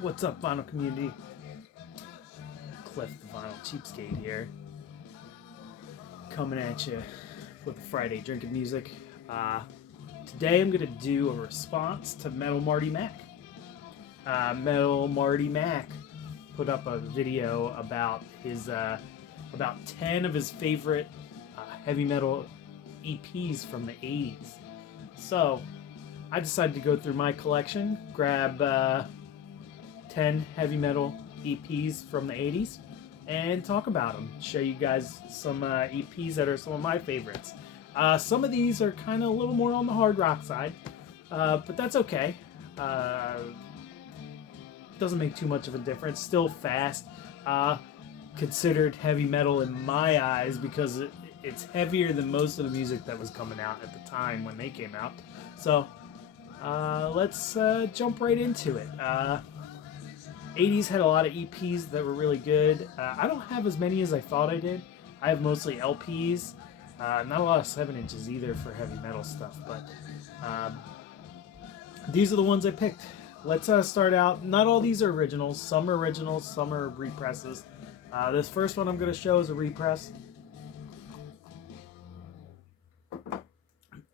What's up, vinyl community? Cliff the Vinyl Cheapskate here, coming at you with a Friday drinking music. Today I'm gonna do a response to Metal Marty Mac. Metal Marty Mac put up a video about his about 10 of his favorite heavy metal EPs from the 80s. So I decided to go through my collection, grab 10 heavy metal EPs from the 80s, and talk about them. Show you guys some EPs that are some of my favorites. Some of these are kind of a little more on the hard rock side, but that's okay. Doesn't make too much of a difference. Still fast. Considered heavy metal in my eyes because it's heavier than most of the music that was coming out at the time when they came out. So let's jump right into it. 80s had a lot of EPs that were really good. I don't have as many as I thought I did. I have mostly LPs. Not a lot of 7-inches either for heavy metal stuff, but these are the ones I picked. Let's start out. Not all these are originals. Some are originals, some are represses. This first one I'm going to show is a repress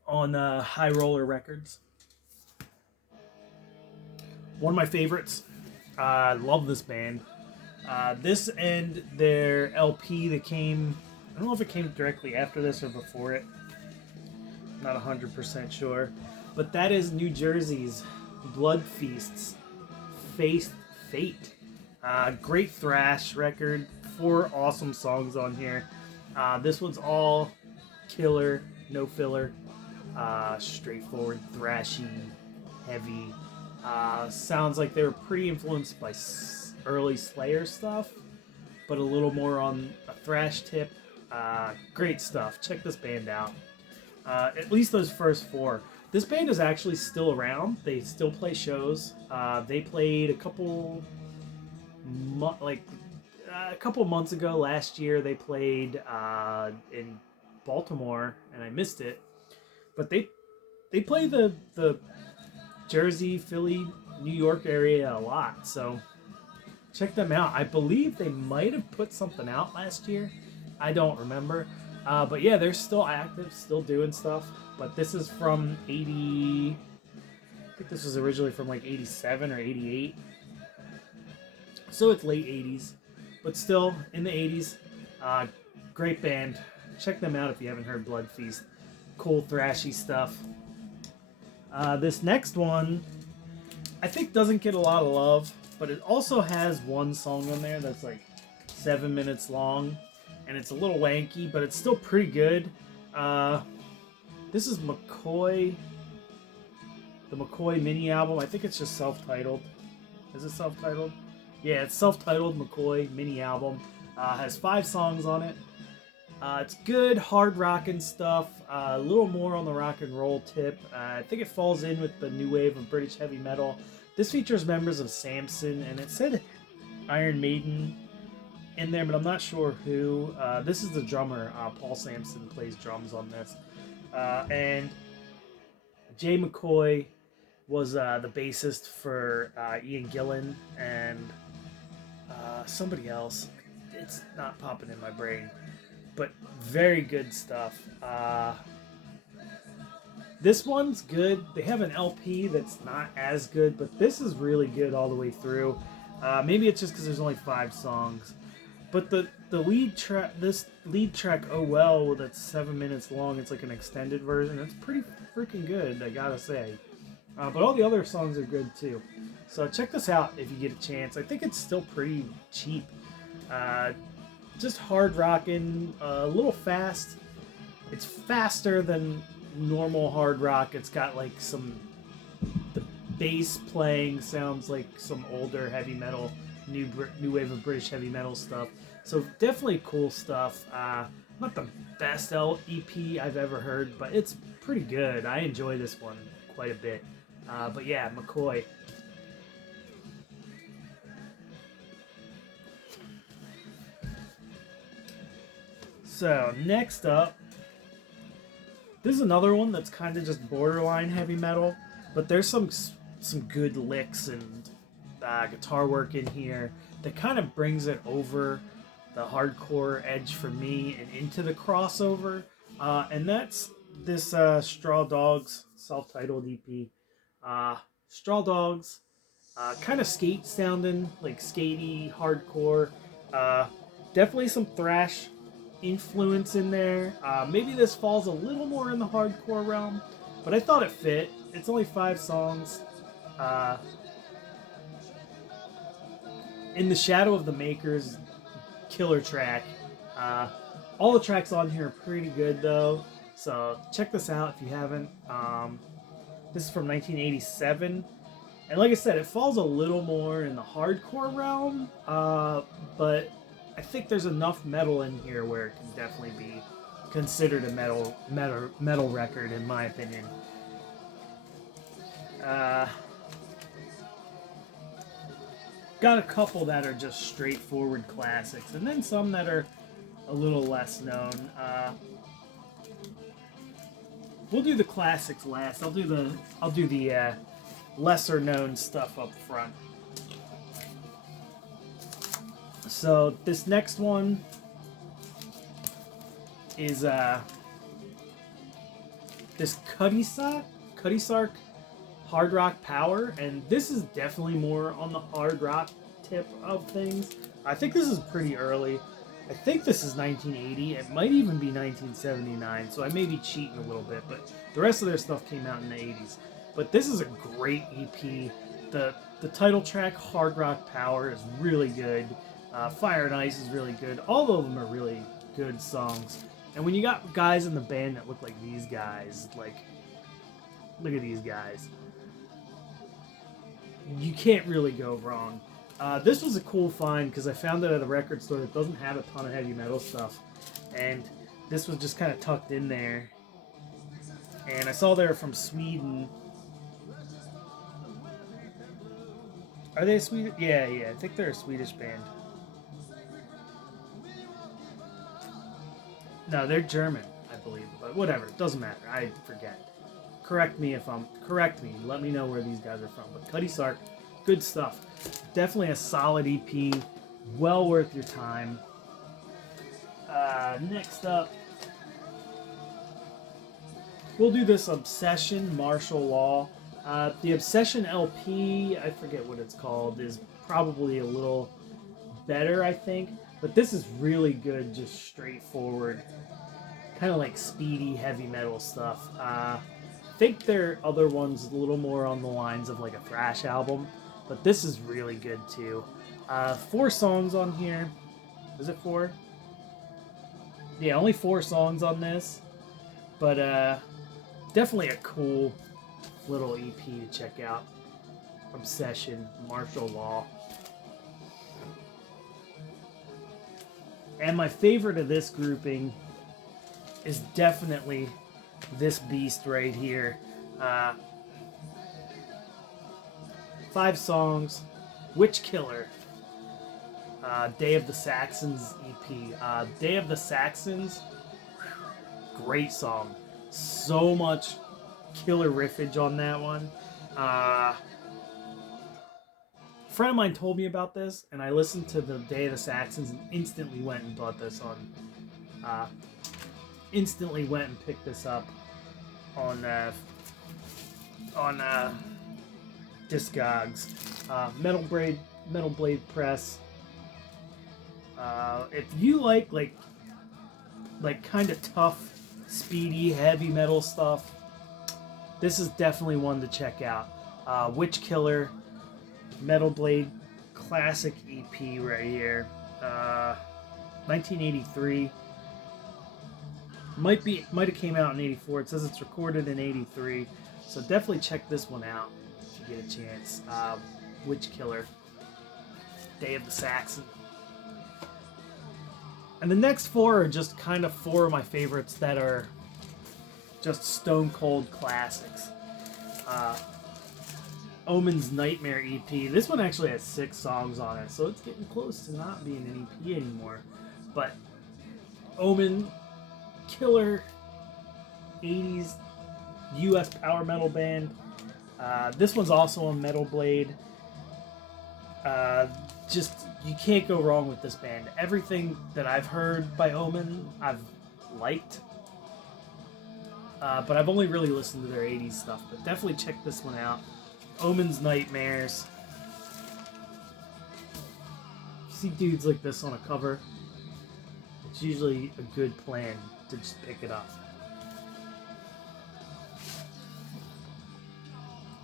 on High Roller Records. One of my favorites. I love this band. This and their LP that came, I don't know if it came directly after this or before it. Not 100% sure. But that is New Jersey's Blood Feast's Fate. Great thrash record. 4 awesome songs on here. This one's all killer, no filler. Straightforward, thrashy, heavy. Sounds like they were pretty influenced by early Slayer stuff, but a little more on a thrash tip. Great stuff. Check this band out. At least those first 4. This band is actually still around. They still play shows. They played a couple months ago. Last year they played in Baltimore, and I missed it. But they play the Jersey, Philly, New York area a lot, so check them out. I believe they might have put something out last year. I don't remember. But yeah, they're still active, still doing stuff. But this is from 80... I think this was originally from like 87 or 88. So it's late 80s. But still, in the 80s. Great band. Check them out if you haven't heard Blood Feast. Cool, thrashy stuff. This next one, I think doesn't get a lot of love, but it also has one song on there that's like 7 minutes long, and it's a little wanky, but it's still pretty good. This is McCoy, the McCoy mini album. I think it's just self-titled. Is it self-titled? Yeah, it's self-titled McCoy mini album. Has 5 songs on it. It's good, hard rockin' stuff, a little more on the rock and roll tip. I think it falls in with the new wave of British heavy metal. This features members of Samson, and it said Iron Maiden in there, but I'm not sure who. This is the drummer, Paul Sampson, plays drums on this. And Jay McCoy was the bassist for Ian Gillan and somebody else. It's not popping in my brain. But very good stuff. This one's good. They have an LP that's not as good, but this is really good all the way through. Maybe it's just because there's only 5 songs. But the lead track, this lead track, Oh Well, that's 7 minutes long. It's like an extended version. It's pretty freaking good, I gotta say. But all the other songs are good too. So check this out if you get a chance. I think it's still pretty cheap. Just hard rockin', a little fast. It's faster than normal hard rock. It's got like the bass playing sounds like some older heavy metal, new wave of British heavy metal stuff. So definitely cool stuff. Not the best EP I've ever heard, but it's pretty good. I enjoy this one quite a bit. But yeah, McCoy. So, next up, this is another one that's kind of just borderline heavy metal, but there's some good licks and guitar work in here that kind of brings it over the hardcore edge for me and into the crossover. And that's this Straw Dogs self-titled EP. Straw Dogs, kind of skate sounding, like skatey, hardcore. Definitely some thrash influence in there. Maybe this falls a little more in the hardcore realm, but I thought it fit. It's only 5 songs. In the Shadow of the Makers, killer track. All the tracks on here are pretty good though, so check this out if you haven't. This is from 1987, and like I said, it falls a little more in the hardcore realm, but I think there's enough metal in here where it can definitely be considered a metal record, in my opinion. Got a couple that are just straightforward classics, and then some that are a little less known. We'll do the classics last. I'll do the lesser known stuff up front. So this next one is this Cuddy Sark Hard Rock Power, and this is definitely more on the hard rock tip of things. I think this is pretty early. I think this is 1980. It might even be 1979, so I may be cheating a little bit, but the rest of their stuff came out in the 80s. But this is a great EP. The title track, Hard Rock Power, is really good. Fire and Ice is really good. All of them are really good songs. And when you got guys in the band that look like these guys, like, look at these guys, you can't really go wrong. This was a cool find because I found it at a record store that doesn't have a ton of heavy metal stuff, and this was just kind of tucked in there. And I saw they were from Sweden. Are they a Swedish? Yeah, I think they're a Swedish band. No, they're German, I believe, but whatever, it doesn't matter. I forget. Correct me. Let me know where these guys are from. But Cuddy Sark, good stuff. Definitely a solid EP. Well worth your time. Next up, we'll do this Obsession Martial Law. The Obsession LP, I forget what it's called, is probably a little better, I think. But this is really good, just straightforward, kind of like speedy heavy metal stuff. I think their other one's a little more on the lines of like a thrash album, but this is really good too. 4 songs on here. Is it 4? Yeah, only 4 songs on this, but definitely a cool little EP to check out. Obsession, Martial Law. And my favorite of this grouping is definitely this beast right here. 5 songs. Witch Killer. Day of the Saxons EP. Day of the Saxons, great song. So much killer riffage on that one. A friend of mine told me about this, and I listened to the Day of the Saxons and instantly went and bought this on. Instantly went and picked this up on Discogs. Metal Blade Press. If you like kind of tough, speedy, heavy metal stuff, this is definitely one to check out. Witch Killer, Metal Blade classic EP right here. 1983. Might have came out in 84. It says it's recorded in 83. So definitely check this one out if you get a chance. Witch Killer, Day of the Saxon. And the next 4 are just kind of 4 of my favorites that are just stone cold classics. Omen's Nightmare EP. This one actually has 6 songs on it, so it's getting close to not being an EP anymore. But Omen, killer 80s US power metal band. This one's also on Metal Blade. Just, you can't go wrong with this band. Everything that I've heard by Omen, I've liked. But I've only really listened to their 80s stuff. But definitely check this one out. Omen's Nightmares. If you see dudes like this on a cover, it's usually a good plan to just pick it up.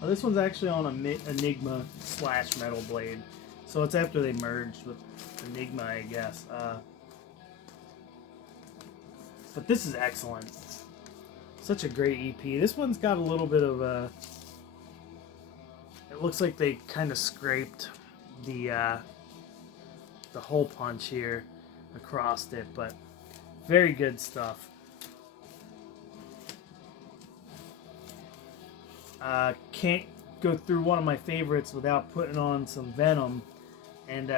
Well, this one's actually on Enigma / Metal Blade. So it's after they merged with Enigma, I guess. But this is excellent. Such a great EP. This one's got a little bit of a... It looks like they kind of scraped the hole punch here across it, but very good stuff. Can't go through one of my favorites without putting on some Venom, and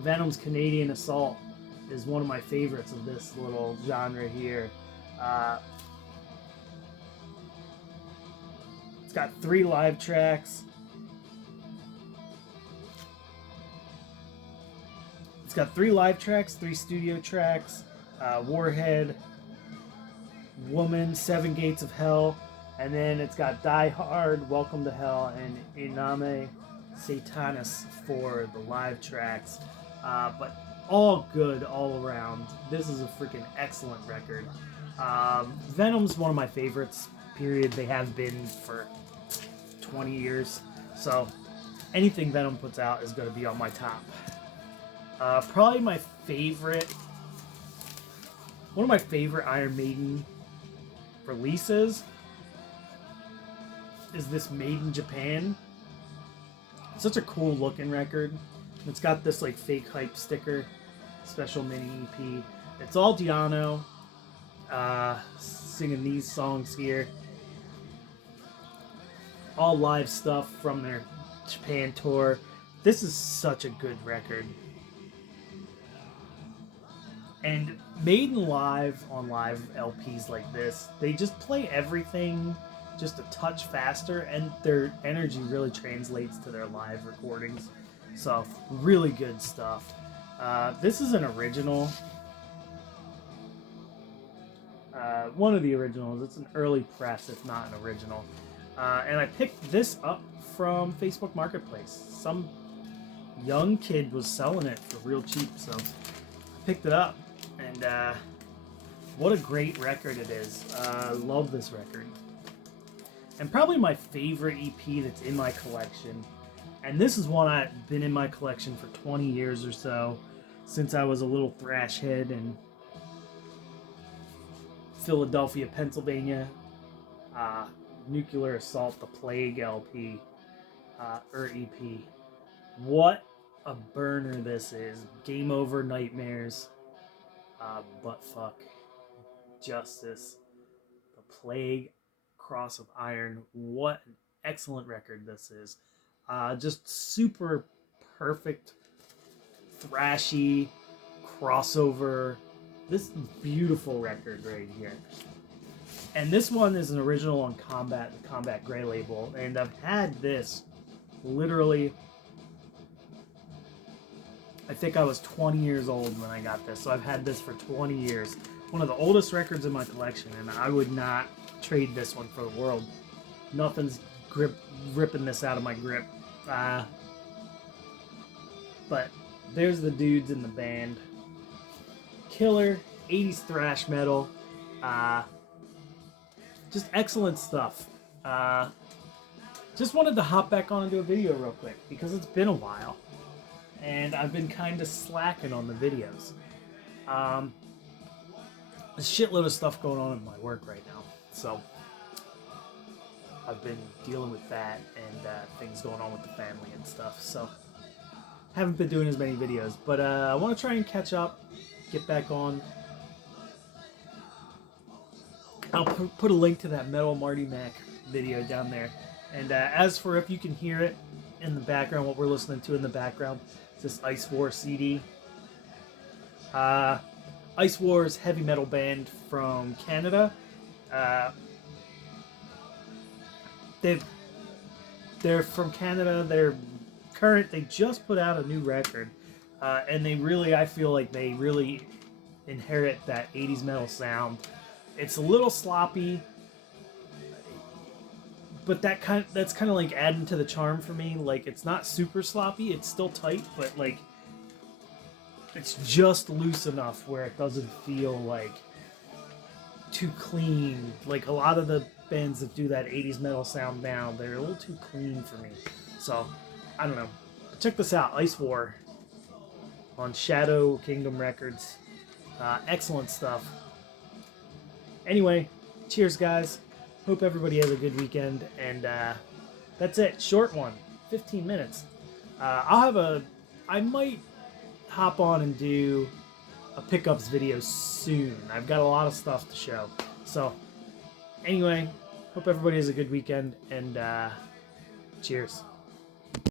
Venom's Canadian Assault is one of my favorites of this little genre here. It's got 3 live tracks. It's got 3 live tracks, 3 studio tracks, Warhead, Woman, 7 Gates of Hell, and then it's got Die Hard, Welcome to Hell, and Iname Satanis for the live tracks. But all good all around. This is a freaking excellent record. Venom's one of my favorites, period. They have been for 20 years. So anything Venom puts out is going to be on my top. Probably my favorite, one of my favorite Iron Maiden releases is this Made in Japan. It's such a cool looking record. It's got this like fake hype sticker, special mini EP. It's all Diano singing these songs here. All live stuff from their Japan tour. This is such a good record. And Maiden live on live LPs like this, they just play everything just a touch faster, and their energy really translates to their live recordings. So, really good stuff. This is an original. One of the originals. It's an early press, if not an original. And I picked this up from Facebook Marketplace. Some young kid was selling it for real cheap, so I picked it up. And what a great record it is. Love this record. And probably my favorite EP that's in my collection. And this is one I've been in my collection for 20 years or so, since I was a little thrash head in Philadelphia, Pennsylvania. Nuclear Assault, the Plague LP, or EP. What a burner this is. Game Over Nightmares, Buttfuck, Justice, the Plague, Cross of Iron. What an excellent record this is. Just super perfect, thrashy, crossover. This beautiful record right here. And this one is an original on the Combat Gray label. And I've had this literally, I think I was 20 years old when I got this. So I've had this for 20 years. One of the oldest records in my collection. And I would not trade this one for the world. Nothing's ripping this out of my grip. But there's the dudes in the band. Killer, 80s thrash metal. Just excellent stuff. Just wanted to hop back on and do a video real quick because it's been a while. And I've been kind of slacking on the videos. There's a shitload of stuff going on in my work right now. So I've been dealing with that and things going on with the family and stuff. So haven't been doing as many videos. But I want to try and catch up. Get back on. I'll put a link to that Metal Marty Mac video down there. And as for if you can hear it in the background, what we're listening to in the background, it's this Ice War CD. Ice War is a heavy metal band from Canada. They're from Canada. They're current. They just put out a new record, and they really, I feel like they really inherit that 80s metal sound. It's a little sloppy, but that's kind of like adding to the charm for me. Like, it's not super sloppy, it's still tight, but like it's just loose enough where it doesn't feel like too clean. Like a lot of the bands that do that 80s metal sound now, they're a little too clean for me. So I don't know. Check this out, Ice War on Shadow Kingdom Records. Excellent stuff. Anyway, cheers, guys. Hope everybody has a good weekend. And that's it. Short one. 15 minutes. I might hop on and do a pickups video soon. I've got a lot of stuff to show. So, anyway, hope everybody has a good weekend. And cheers.